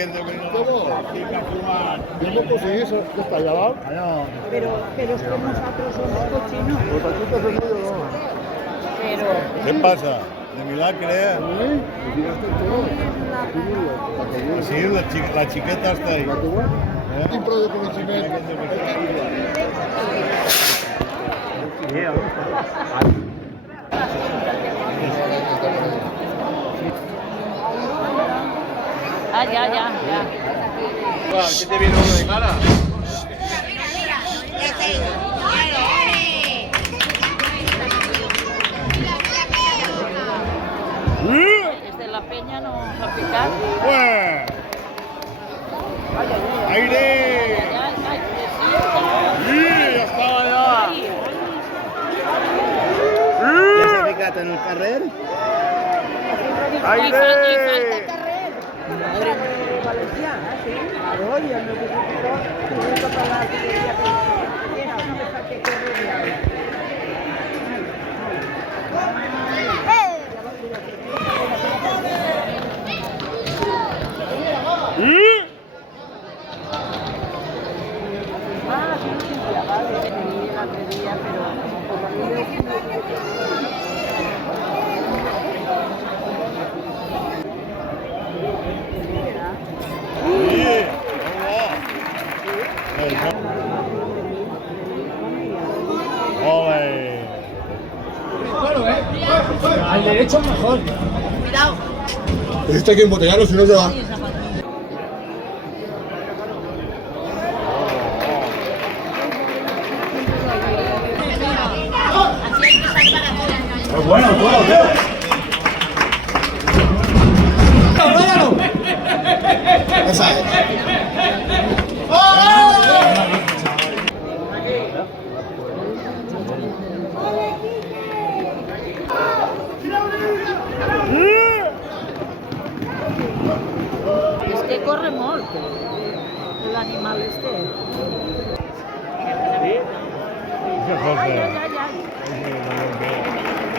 aquest de venir Què vol? Jo no puc seguir, això que està allà dalt. Pero es que nosotros somos cochinos. Pues aquí te has medio, no. Pero Què passa? De milagre, eh? Sí, aquí ja està tot. Sí, la xiqueta està ahí. Tinc prou de coneixement. ah, ya. ¿Qué te viene uno de cara? Desde la peña no vamos a picar. ¡Ué! ¡Aire! ¡Sí! ¡Ya estava allà! Ja s'ha ficat en el carrer? Y falta carrer. Madre valenciana, sí. Claro, y el nuevo diputado tuvo que pagar la artillería que era una vez que correr. Ah, sí, ya vale, sí, la creía, pero como por la Sí! ¡Ole! Al derecho mejor. Cuidado. Esto hay que embotellarlo, si no se va. Bueno, esa es. Es que corre molt, el animal este. Ay.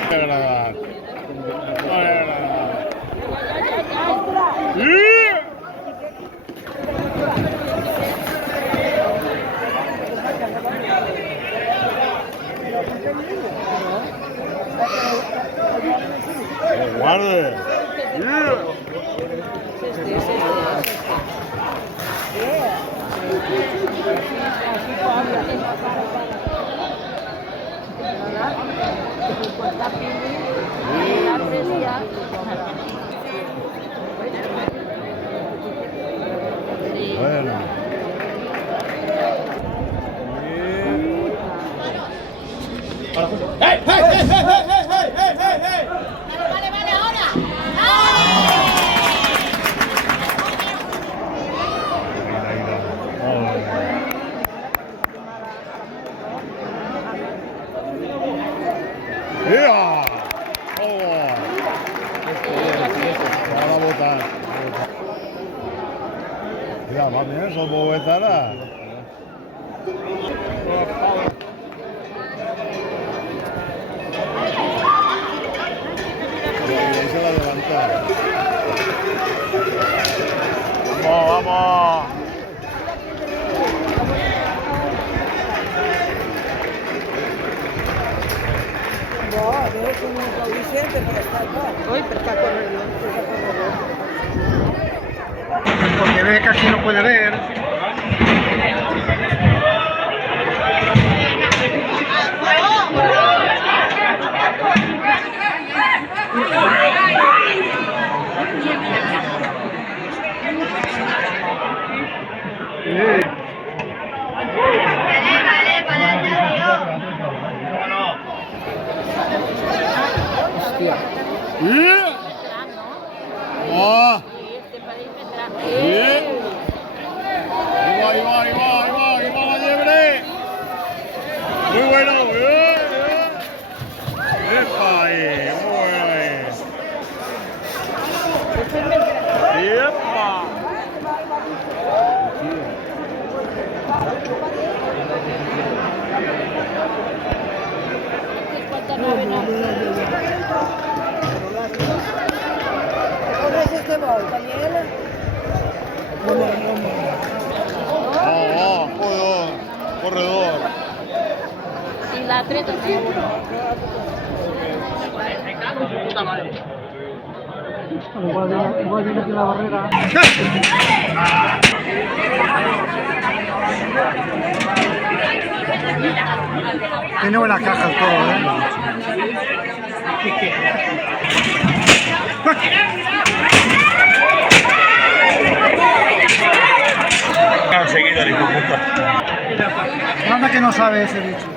¡Qué agradat! ¡Guarde! Bueno. Vale, ahora. ¡Ea! ¡Oh! Ahora votar. Mira, va bien, eso puedo votar. Ahí se la levanta. ¡Vamos, vamos! No, adesso non lo Vicente per stare qua. Poi perché a correre Porque ve que aquí no puede ver. ¡Hostia! ¡Oh! ¡Bien! ¡Ahí va la liebre! ¡Muy bueno! ¡Bien! ¡Epa! ¡Muy bueno! ¡Epa! Come se vuoi, Daniele? Corredor. Y la 3 también. Igual viene aquí la barrera. Tiene buena caja el toro, Enseguida, hijo de puta. Manda que no sabe ese bicho.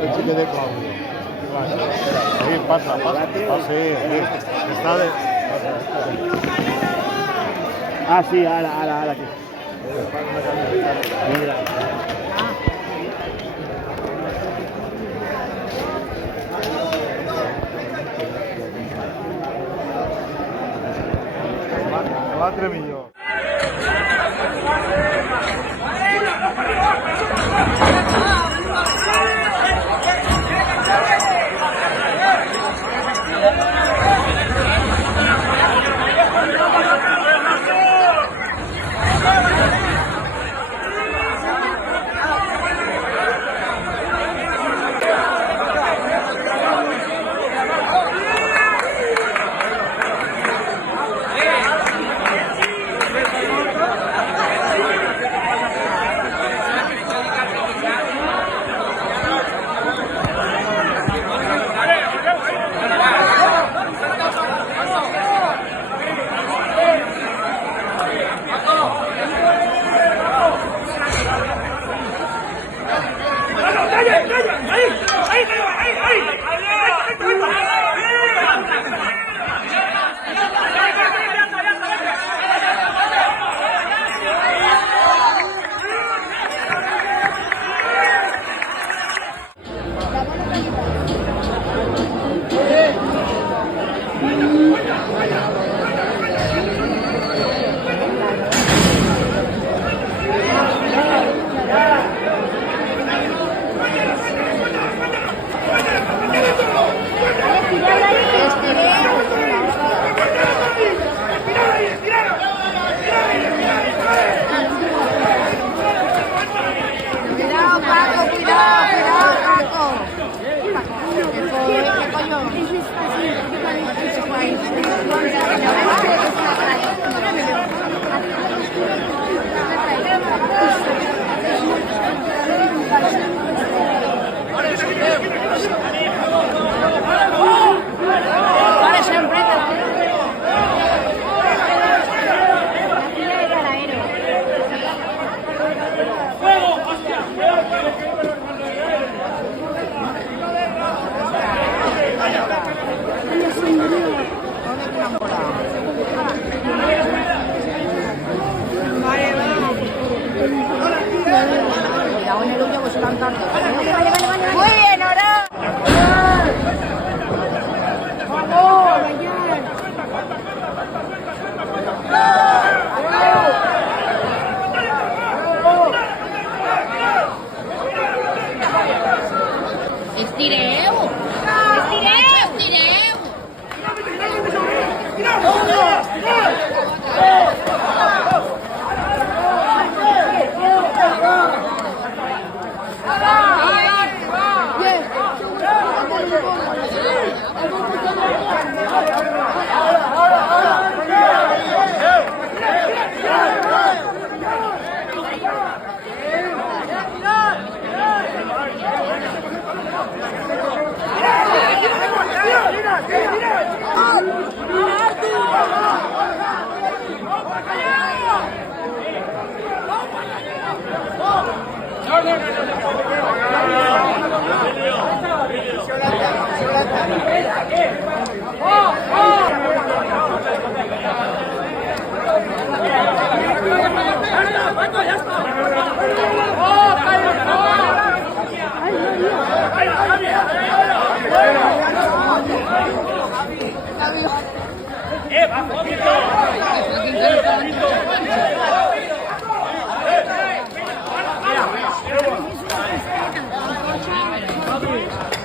El chique de Claudio. Sí, pasa. Sí. Está de... Ah, sí, ala. Se va a Tremillo. Muy bien, ahora. Estireu! ¡Vamos!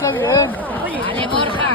está bien. Vale, Borja.